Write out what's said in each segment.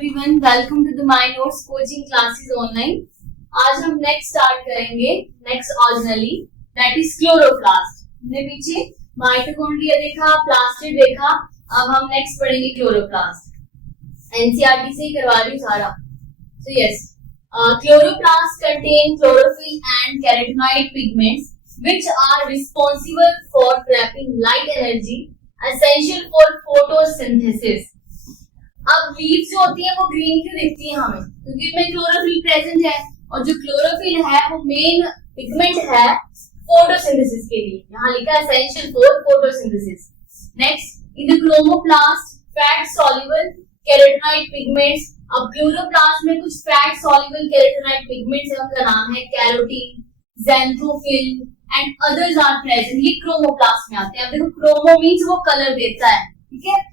Everyone, welcome to the my notes coaching classes online. आज हम next start करेंगे next organelle, that is chloroplast. हमने पीछे mitochondria देखा, प्लास्टिड देखा, अब हम नेक्स्ट पढ़ेंगे क्लोरोप्लास्ट। एनसीईआरटी से ही करवा रही हूँ सारा। So yes, chloroplast contain chlorophyll and carotenoid pigments which are responsible for trapping light energy essential for photosynthesis. अब लीव्स जो होती है वो ग्रीन क्यों दिखती है हमें? क्योंकि इसमें क्लोरोफिल प्रेजेंट है, और जो क्लोरोफिल है वो मेन पिगमेंट है फोटोसिंथेसिस के लिए। यहाँ लिखा है essential for photosynthesis. Next, in the chromoplast fat soluble carotenoid pigments. अब क्लोरोप्लास्ट में कुछ फैट सॉल्युबल कैरोटीनॉइड पिगमेंट्स है, उनका नाम है carotene, xanthophyll and others are present. ये क्रोमोप्लास्ट में आते हैं। अब देखो, क्रोमो मींस वो कलर देता है, ठीक है।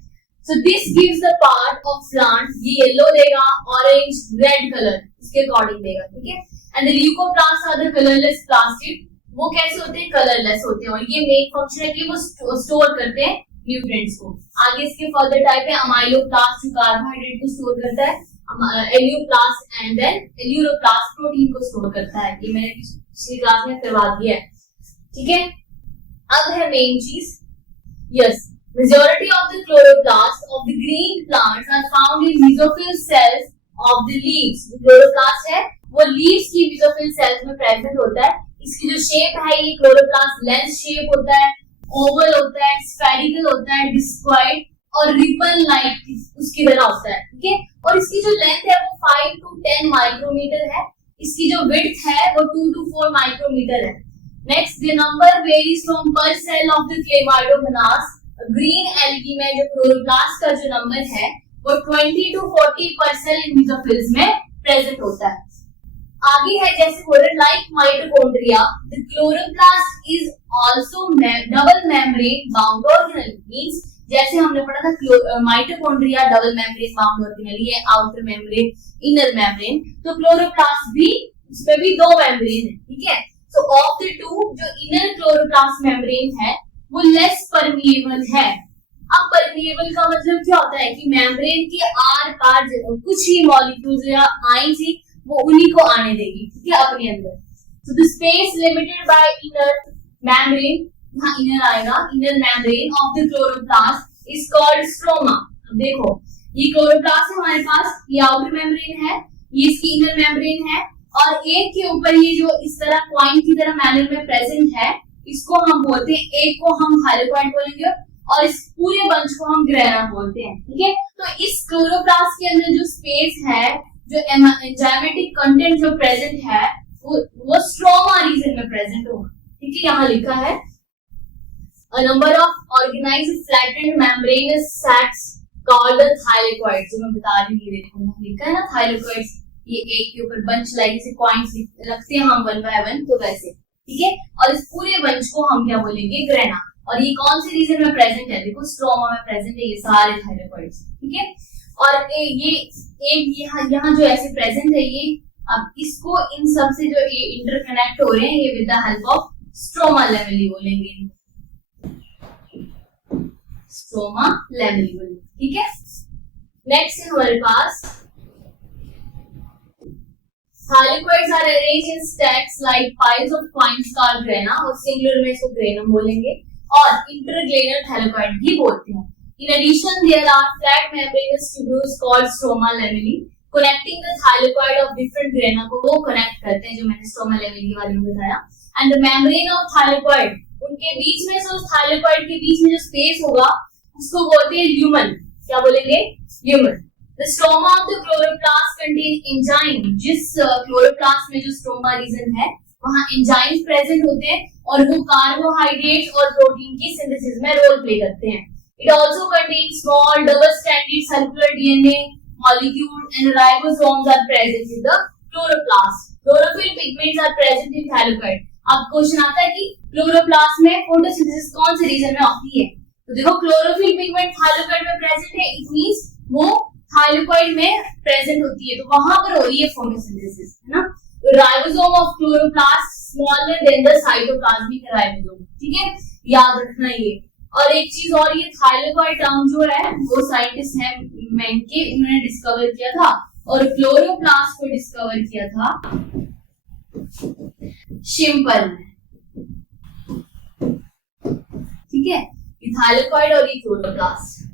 So this gives the part of plant, ये येलो देगा, ऑरेंज, रेड कलर इसके अकॉर्डिंग देगा, ठीक है। And the leucoplast are the colourless plastid. वो कैसे होते हैं? कलरलेस होते हैं, और ये मेन फंक्शन है कि वो स्टोर करते हैं न्यूट्रिएंट्स को। आगे इसके फर्दर टाइप है अमाइलोप्लास्ट जो कार्बोहाइड्रेट को स्टोर करता है, एल्यूप्लास्ट एंड देन एल्यूरोप्लास्ट प्रोटीन को स्टोर करता है। ये मैंने पिछली क्लास में करवा दिया है, ठीक है। अब है मेन चीज, yes, majority of the chloroplasts of the green plants are found in mesophyll cells of the leaves। जो क्लोरोप्लास्ट है वो लीव्स की mesophyll cells में प्रेजेंट होता है। इसकी जो शेप है, ये क्लोरोप्लास्ट लेंस शेप होता है, ओवल होता है, स्फेरिकल होता है, डिस्क्वाइड और रिबन लाइक उसकी तरह होता है, ठीक है। और इसकी जो लेंथ है वो 5 to 10 माइक्रोमीटर है। इसकी जो विड्थ है वो 2 to 4 माइक्रोमीटर है। Next, the number varies from per cell of the Chlamydomonas. Green algae में जो क्लोरोप्लास्ट का जो नंबर है वो 20 to 40% इन मेसोफिल्स में प्रेजेंट होता है। आगे है जैसे coded like mitochondria, the chloroplast is also double membrane bound organelle. Means जैसे हमने पढ़ा था mitochondria double membrane bound organelle है, आउटर मेम्ब्रेन, इनर मेम्ब्रेन। तो क्लोरोप्लास्ट भी, उसमें भी दो मेम्ब्रेन है, ठीक है। सो ऑफ द टू, जो इनर क्लोरोप्लास्ट मेम्ब्रेन है वो लेस परमिएबल है। अब परमिएबल का मतलब क्या होता है कि मेम्ब्रेन के आर पार कुछ ही मॉलिक्यूल्स या आयंस ही वो उन्हीं को आने देगी, ठीक है, अपने अंदर। So the space limited by inner membrane, यहाँ इनर आएगा, inner membrane of the chloroplast is called stroma. अब देखो, ये क्लोरोप्लास्ट है हमारे पास, ये आउटर मेम्ब्रेन है, ये इसकी इनर मेम्ब्रेन है, और एक के ऊपर ये जो इस तरह कॉइन की तरह मैनर में प्रेजेंट है, इसको हम बोलते हैं, एक को हम थाइरोइड बोलेंगे और इस पूरे बंच को हम ग्रेना बोलते हैं, ठीक है। तो इस क्लोरोप्लास्ट के अंदर जो स्पेस है, जो एंजाइमेटिक कंटेंट जो प्रेजेंट है वो स्ट्रोमा रीजन में प्रेजेंट होगा, ठीक है। यहाँ लिखा है a number of organized flattened membranous sacs called the thylakoids। जो मैं बता रही हूँ, देखो लिखा है ना thylakoids, ये एक के ऊपर बंच लाइक जैसे कॉइन्स रखते हैं हम 1 by 1, तो वैसे, ठीक है। और इस पूरे बंच को हम क्या बोलेंगे? ग्रेना। और ये कौन से रीजन में प्रेजेंट है? देखो, स्ट्रोमा में प्रेजेंट है ये सारे थाइरोइड्स, ठीक है। और ये एक यहाँ जो ऐसे प्रेजेंट है ये, अब इसको इन सब से जो ये इंटरकनेक्ट हो रहे हैं, ये with the help of stroma lamellae बोलेंगे, स्ट्रोमा लेमेली बोलेंगे, ठीक है। नेक्स्ट है हमारे पास Thylakoids are arranged in stacks like piles of coins called grana, और सिंगुलर में इसको ग्रेनम बोलेंगे, और intergranular thylakoid भी बोलते हैं। In addition, there are flat membranous tubules called stroma lamellae connecting the thylakoid of different grana को वो कनेक्ट करते हैं, जो मैंने stroma lamellae के बारे में बताया। And the membrane of thylakoid, उनके बीच में से, उस thylakoid के बीच में जो स्पेस होगा उसको बोलते हैं lumen। क्या बोलेंगे? lumen। The stroma of the chloroplast contain enzyme। जिस क्लोरोप्लास्ट में जो स्ट्रोमा रीजन है वहाँ एंजाइम्स प्रेजेंट होते हैं, और वो कार्बोहाइड्रेट्स और प्रोटीन की सिंथेसिस में रोल प्ले करते हैं। It also contains small double-stranded circular DNA molecule and ribosomes are present in the chloroplast। Chlorophyll pigments are present in thylakoid। अब क्वेश्चन आता है कि क्लोरोप्लास्ट में फोटोसिंथेसिस कौन से रीजन में होती है? तो देखो, क्लोरोफिल पिगमेंट थाइलाकोइड में प्रेजेंट है, इट मींस वो थाइलाकोइड में प्रेजेंट होती है, तो वहां पर हो रही है फोटोसिंथेसिस, है ना। Ribosome of chloroplast smaller than the cytoplasmic ribosome, ठीक है, याद रखना ये। और एक चीज और, ये थाइलेकॉइड टर्म जो है वो साइंटिस्ट है मेंके, उन्होंने डिस्कवर किया था, और क्लोरोप्लास्ट को डिस्कवर किया था शिम्पल ने। ठीक है, ये थाइलेकॉइड और ये क्लोरोप्लास्ट।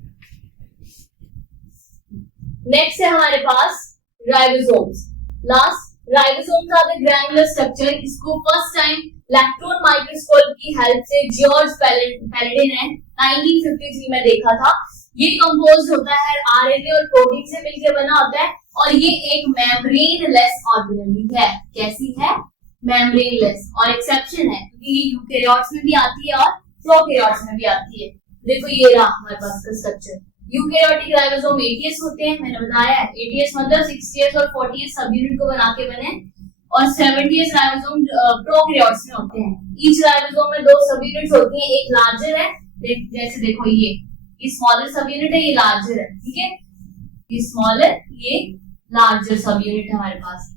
नेक्स्ट है हमारे पास ribosomes. Last, ribosomes are the granular structure. इसको फर्स्ट टाइम इलेक्ट्रॉन माइक्रोस्कोप की हेल्प से जॉर्ज पैलेडे ने 1953 में देखा था। ये कंपोज होता है आरएनए और प्रोटीन से मिलकर बना होता है, और ये एक मेम्ब्रेन लेस ऑर्गेनेल है। कैसी है? Membrane less. और एक्सेप्शन है क्योंकि ये यूकेरियोट्स में भी आती है और प्रोकैरियोट्स में भी आती है। देखो ये रहा हमारे पास का स्ट्रक्चर। यूकेरियोटिक राइबोसोम 80s होते हैं, मैंने बताया है। 80s मतलब 60s और 40s सब यूनिट को बना के बने, और 70s राइबोसोम प्रोकैरियोट्स में होते हैं। ईच राइबोसोम में 2 सब यूनिट्स होती हैं, एक लार्जर है, जैसे देखो ये स्मॉलर सब यूनिट है, ये लार्जर है। ठीक है, ये स्मॉलर, ये लार्जर सब यूनिट है हमारे पास।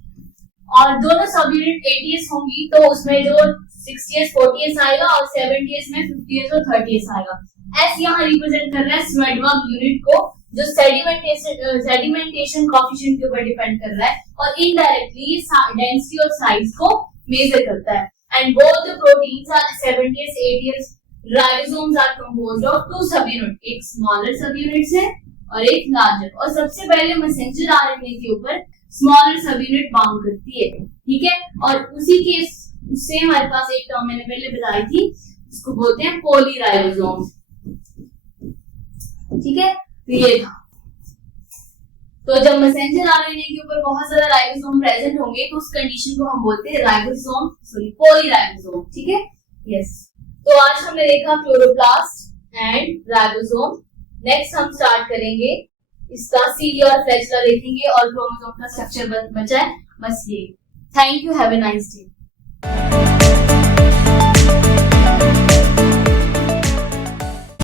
और दोनों सब यूनिट 80s होंगी तो उसमें जो 60s 40s आएगा, और 70s में 50s और 30s आएगा। एस यहाँ रिप्रेजेंट कर रहा है स्वेडबर्ग यूनिट को, जो सेडिमेंटेशन कोएफिशिएंट के ऊपर डिपेंड कर रहा है, और इनडायरेक्टली डेंसिटी और साइज को मेजर करता है। And both the proteins are 70s 80s ribosomes are composed of 2 सब यूनिट, एक स्मॉलर सब यूनिट है और एक लार्जर। और सबसे पहले मैसेंजर आरएनए के ऊपर स्मॉलर सब यूनिट बाउंड करती है। ठीक है, और उसी के उससे हमारे पास एक टर्म मैंने पहले बताई थी, इसको बोलते हैं पॉलीराइबोसोम। ठीक है, तो ये था। तो जब मैसेंजर आरएनए के ऊपर बहुत ज्यादा राइबोसोम प्रेजेंट होंगे तो उस कंडीशन को हम बोलते हैं राइबोसोम, सॉरी पॉलीराइबोसोम। ठीक है, यस। तो आज हमने देखा क्लोरोप्लास्ट एंड राइबोसोम। नेक्स्ट हम स्टार्ट करेंगे इसका सीली और फ्लैचेला देखेंगे, और क्रोमोसोम का स्ट्रक्चर बचा है बस ये। Thank you, have a nice day.